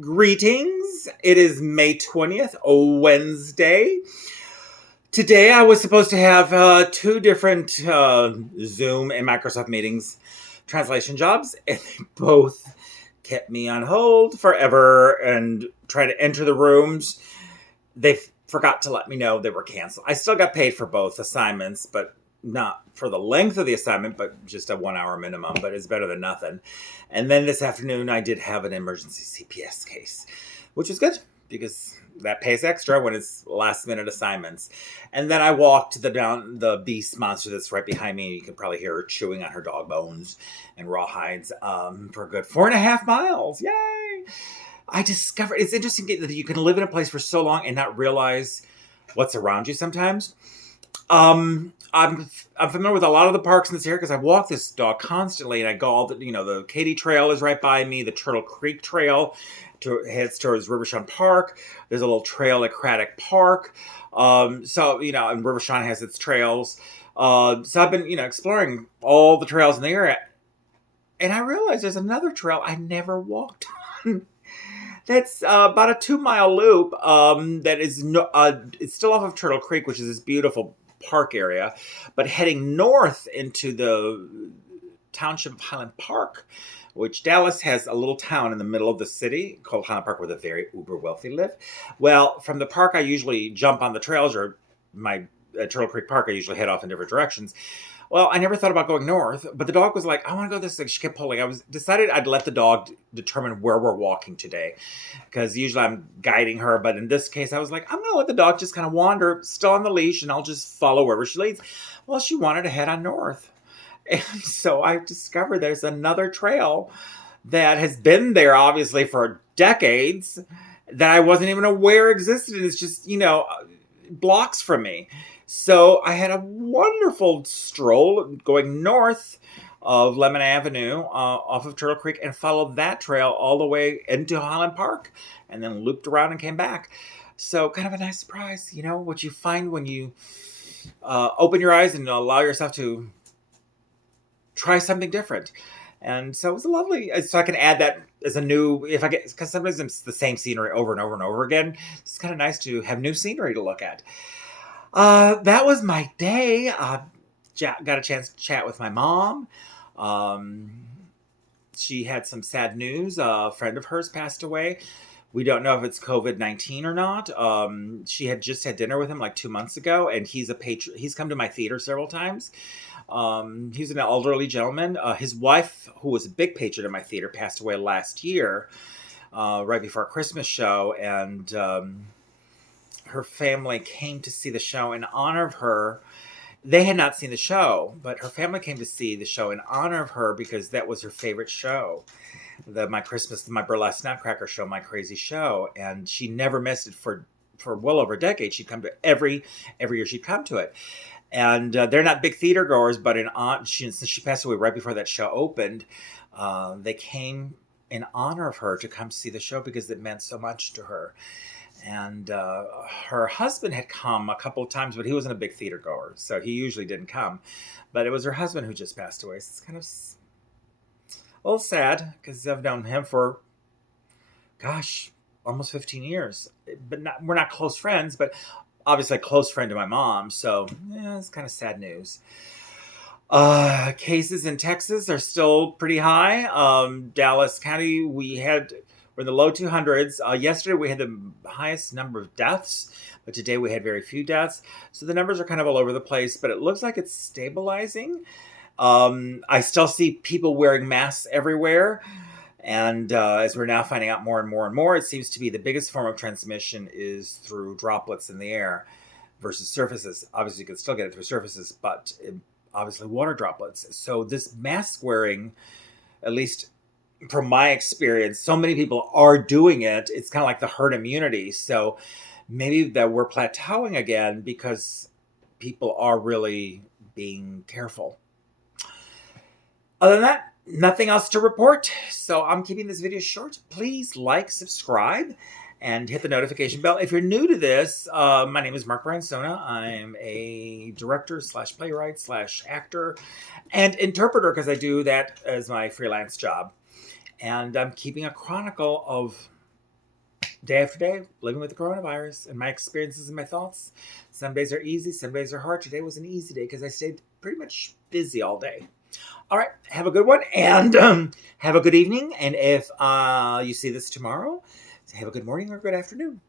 Greetings. It is May 20th, Wednesday. Today I was supposed to have two different Zoom and Microsoft meetings translation jobs, and they both kept me on hold forever and tried to enter the rooms. They forgot to let me know they were canceled. I still got paid for both assignments, but not for the length of the assignment, but just a 1 hour minimum, but it's better than nothing. And then this afternoon, I did have an emergency CPS case, which is good because that pays extra when it's last minute assignments. And then I walked down the beast monster that's right behind me. You can probably hear her chewing on her dog bones and rawhides for a good 4.5 miles. Yay! I discovered it's interesting that you can live in a place for so long and not realize what's around you sometimes. I'm familiar with a lot of the parks in this area because I walk this dog constantly, and I go all the Katy Trail is right by me, the Turtle Creek Trail heads towards Rivershun Park. There's a little trail at Craddock Park. And Rivershun has its trails. So I've been, exploring all the trails in the area, and I realized there's another trail I never walked on. That's about a 2-mile loop that is it's still off of Turtle Creek, which is this beautiful park area, but heading north into the township of Highland Park, which Dallas has a little town in the middle of the city called Highland Park where the very uber wealthy live. Well, from the park, I usually jump on the trails, or my Turtle Creek Park, I usually head off in different directions. Well, I never thought about going north, but the dog was like, I want to go this way. She kept pulling. Decided I'd let the dog determine where we're walking today, because usually I'm guiding her. But in this case, I was like, I'm going to let the dog just kind of wander, still on the leash, and I'll just follow wherever she leads. Well, she wanted to head on north. And so I discovered there's another trail that has been there, obviously, for decades that I wasn't even aware existed. And it's just, blocks from me. So I had a wonderful stroll going north of Lemon Avenue off of Turtle Creek and followed that trail all the way into Highland Park and then looped around and came back. So kind of a nice surprise, what you find when you open your eyes and allow yourself to try something different. And so it was lovely. So I can add that as a new, because sometimes it's the same scenery over and over and over again. It's kind of nice to have new scenery to look at. That was my day. Got a chance to chat with my mom. She had some sad news. A friend of hers passed away. We don't know if it's COVID-19 or not. She had just had dinner with him like 2 months ago, and he's a patron. He's come to my theater several times. He's an elderly gentleman. His wife, who was a big patron of my theater, passed away last year, right before our Christmas show, and her family came to see the show in honor of her. They had not seen the show, but her family came to see the show in honor of her because that was her favorite show. My Burlesque Nutcracker show, My Crazy Show. And she never missed it for well over a decade. She'd come to every year she'd come to it. And they're not big theater goers, but since she passed away right before that show opened, they came in honor of her to come see the show because it meant so much to her. And her husband had come a couple of times, but he wasn't a big theater goer, so he usually didn't come. But it was her husband who just passed away. So it's kind of a little sad because I've known him for, almost 15 years. But we're not close friends, but obviously a close friend to my mom. So yeah, it's kind of sad news. Cases in Texas are still pretty high. Dallas County, we're in the low 200s. Yesterday we had the highest number of deaths, but today we had very few deaths. So the numbers are kind of all over the place, but it looks like it's stabilizing. I still see people wearing masks everywhere. And as we're now finding out more and more and more, it seems to be the biggest form of transmission is through droplets in the air versus surfaces. Obviously, you can still get it through surfaces, but obviously water droplets. So this mask wearing, at least from my experience, so many people are doing it. It's kind of like the herd immunity. So maybe that we're plateauing again because people are really being careful. Other than that, nothing else to report. So I'm keeping this video short. Please like, subscribe, and hit the notification bell. If you're new to this, my name is Mark Bransona. I'm a director / playwright / actor and interpreter because I do that as my freelance job. And I'm keeping a chronicle of day after day, living with the coronavirus and my experiences and my thoughts. Some days are easy, some days are hard. Today was an easy day because I stayed pretty much busy all day. All right, have a good one and have a good evening. And if you see this tomorrow, have a good morning or good afternoon.